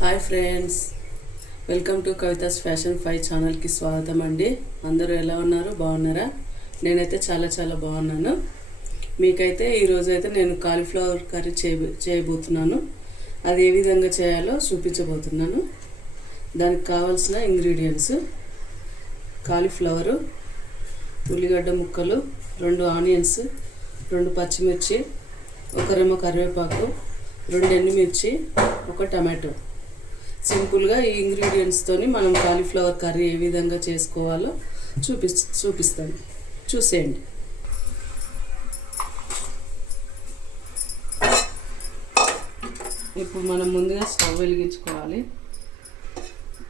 Hi friends, welcome to Kavitha's fashion ఫై ఛానల్కి స్వాగతం అండి. అందరూ ఎలా ఉన్నారు? బాగున్నారా? నేనైతే చాలా బాగున్నాను. మీకైతే ఈరోజు అయితే నేను కాలీఫ్లవర్ కర్రీ చేయబోతున్నాను. అది ఏ విధంగా చేయాలో చూపించబోతున్నాను. దానికి కావాల్సిన ఇంగ్రీడియంట్స్: కాలీఫ్లవరు, ఉల్లిగడ్డ ముక్కలు, 2 ఆనియన్స్, 2 పచ్చిమిర్చి, 1 రెమ్మ కరివేపాకు, 2 ఎండుమిర్చి, 1 టమాటో. సింపుల్గా ఈ ఇంగ్రీడియంట్స్తోని మనం కాలీఫ్లవర్ కర్రీ ఏ విధంగా చేసుకోవాలో చూపిస్తాను. చూసేయండి. ఇప్పుడు మనం ముందుగా స్టవ్ వెలిగించుకోవాలి.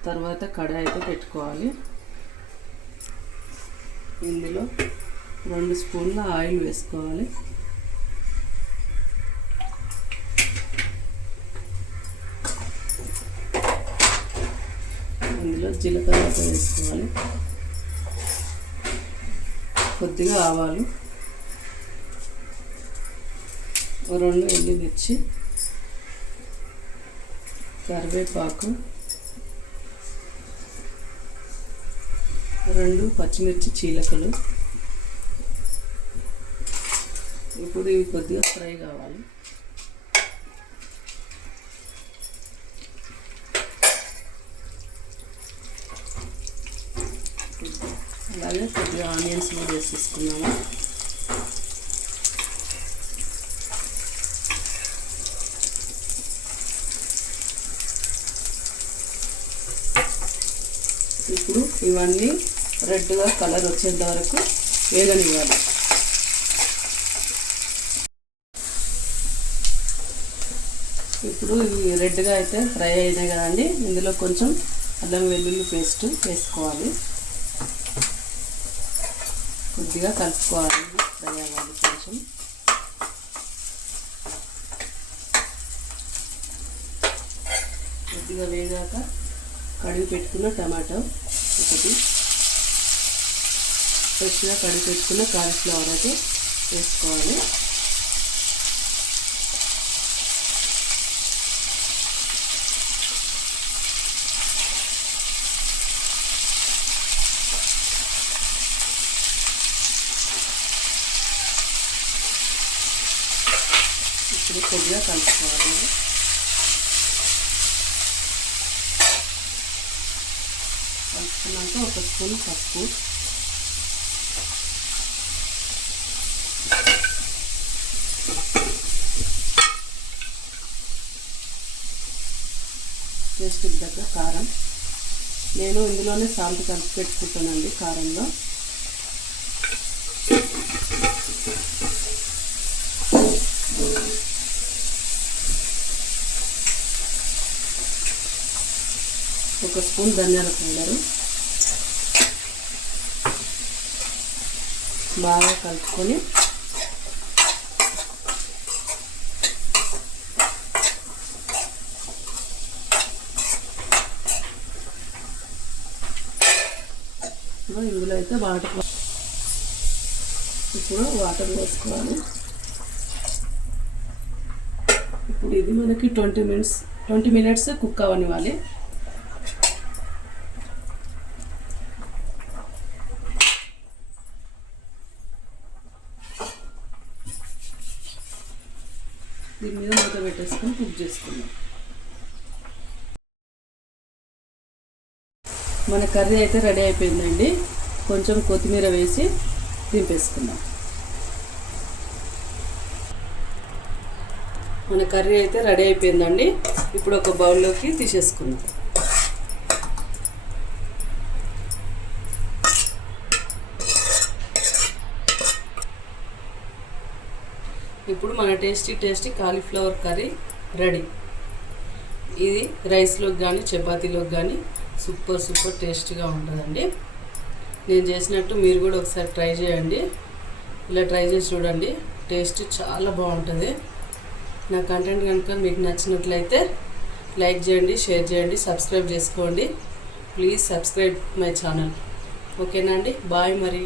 తర్వాత కడాయి అయితే పెట్టుకోవాలి. ఇందులో 2 స్పూన్ల ఆయిల్ వేసుకోవాలి. ఇందులో జీలకర్ర వేసుకోవాలి, కొద్దిగా ఆవాలు, 2 ఎండుమిర్చి, కరివేపాకు, 2 పచ్చిమిర్చి చీలకలు. ఇప్పుడు ఇవి కొద్దిగా ఫ్రై కావాలి. అలాగే కొద్దిగా ఆనియన్స్ కూడా వేసేసుకున్నాము. ఇప్పుడు ఇవన్నీ రెడ్గా కలర్ వచ్చేంత వరకు వేగనివ్వాలి. ఇప్పుడు ఇవి రెడ్గా అయితే ఫ్రై అయినాయి కదండి. ఇందులో కొంచెం అల్లం వెల్లుల్లి పేస్ట్ వేసుకోవాలి. కొద్దిగా కలుపుకోవాలి. ఫ్రై అవ్వాలి కొంచెం. కొద్దిగా వేగాక కడిగి పెట్టుకున్న టమాటో ఒకటి, ఫ్రెష్గా కడిగి పెట్టుకున్న కాలీఫ్లవర్ అయితే వేసుకోవాలి. ఇప్పుడు కొద్దిగా కలుపుకోవాలి. కలుపుకున్నాక 1 స్పూన్ పసుపు, టేస్ట్కి తగ్గ కారం. నేను ఇందులోనే సాల్ట్ కలిపి పెట్టుకుంటానండి కారంలో. ఒక స్పూన్ ధనియాల పౌడరు. బాగా కలుపుకొని ఇందులో అయితే ఇప్పుడు వాటర్ వేసుకోవాలి. ఇప్పుడు ఇది మనకి 20 మినిట్స్ కుక్ అవనివ్వాలి. దీని మీద మూత పెట్టేసుకొని కుక్ చేసుకుందాం. మన కర్రీ అయితే రెడీ అయిపోయిందండి. కొంచెం కొత్తిమీర వేసి దింపేసుకుందాం. మన కర్రీ అయితే రెడీ అయిపోయిందండి. ఇప్పుడు ఒక బౌల్లోకి తీసేసుకుందాం. ఇప్పుడు మన టేస్టీ కాలీఫ్లవర్ కర్రీ రెడీ. ఇది రైస్లోకి కానీ చపాతీలోకి కానీ సూపర్ టేస్టీగా ఉంటుందండి. నేను చేసినట్టు మీరు కూడా ఒకసారి ట్రై చేయండి. ఇలా ట్రై చేసి చూడండి. టేస్ట్ చాలా బాగుంటుంది. నా కంటెంట్ కనుక మీకు నచ్చినట్లయితే లైక్ చేయండి, షేర్ చేయండి, సబ్స్క్రైబ్ చేసుకోండి. Please subscribe my channel. ఓకేనా అండి? బాయ్ మరి.